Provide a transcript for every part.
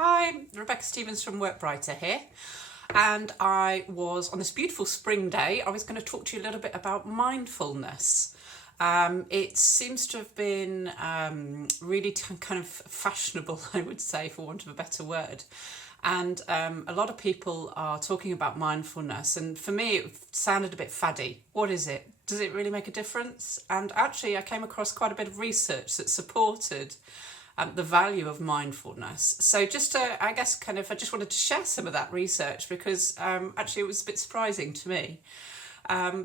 Hi, Rebecca Stevens from Workbrighter here, and I was on this beautiful spring day. I was going to talk to you a little bit about mindfulness. It seems to have been really kind of fashionable, I would say, for want of a better word. And a lot of people are talking about mindfulness, and for me it sounded a bit faddy. What is it? Does it really make a difference? And actually I came across quite a bit of research that supported the value of mindfulness. So just to, I guess, I just wanted to share some of that research because actually it was a bit surprising to me.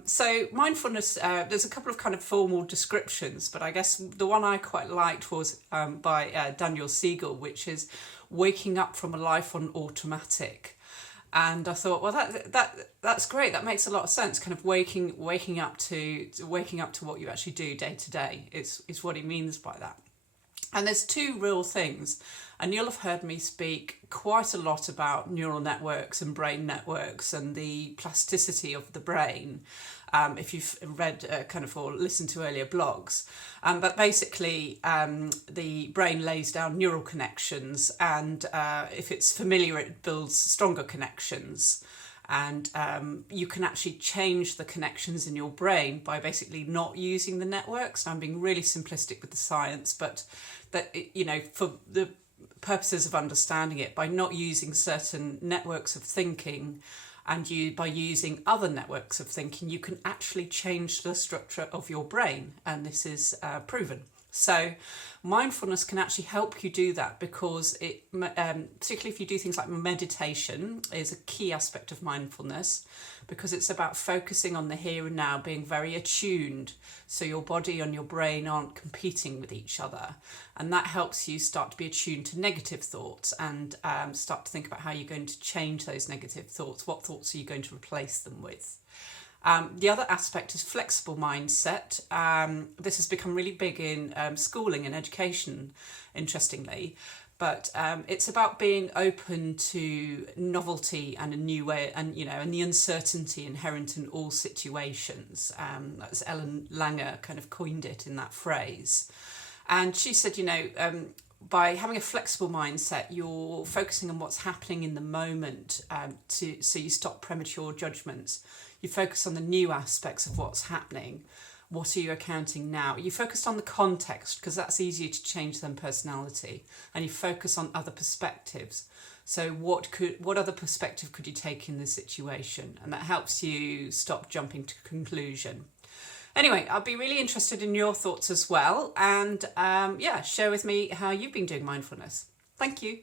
So mindfulness, there's a couple of kind of formal descriptions, but I guess the one I quite liked was by Daniel Siegel, which is waking up from a life on automatic. And I thought, well, that's great. That makes a lot of sense. Kind of waking up to what you actually do day to day. Is what he means by that. And there's two real things, and you'll have heard me speak quite a lot about neural networks and brain networks and the plasticity of the brain, if you've read or listened to earlier blogs. But basically, the brain lays down neural connections, and if it's familiar, it builds stronger connections. And you can actually change the connections in your brain by basically not using the networks. I'm being really simplistic with the science, but that, for the purposes of understanding it, by not using certain networks of thinking and by using other networks of thinking, you can actually change the structure of your brain. And this is proven. So mindfulness can actually help you do that because it, particularly if you do things like meditation, is a key aspect of mindfulness because it's about focusing on the here and now, being very attuned so your body and your brain aren't competing with each other. And that helps you start to be attuned to negative thoughts and start to think about how you're going to change those negative thoughts. What thoughts are you going to replace them with? The other aspect is flexible mindset. This has become really big in schooling and education, interestingly. But it's about being open to novelty and a new way, and and the uncertainty inherent in all situations. That's Ellen Langer kind of coined it in that phrase. And she said, by having a flexible mindset, you're focusing on what's happening in the moment, so you stop premature judgments. You focus on the new aspects of what's happening. What are you accounting now? You focused on the context because that's easier to change than personality, and you focus on other perspectives. So what other perspective could you take in this situation? And that helps you stop jumping to conclusion. Anyway, I'll be really interested in your thoughts as well, and share with me how you've been doing mindfulness. Thank you.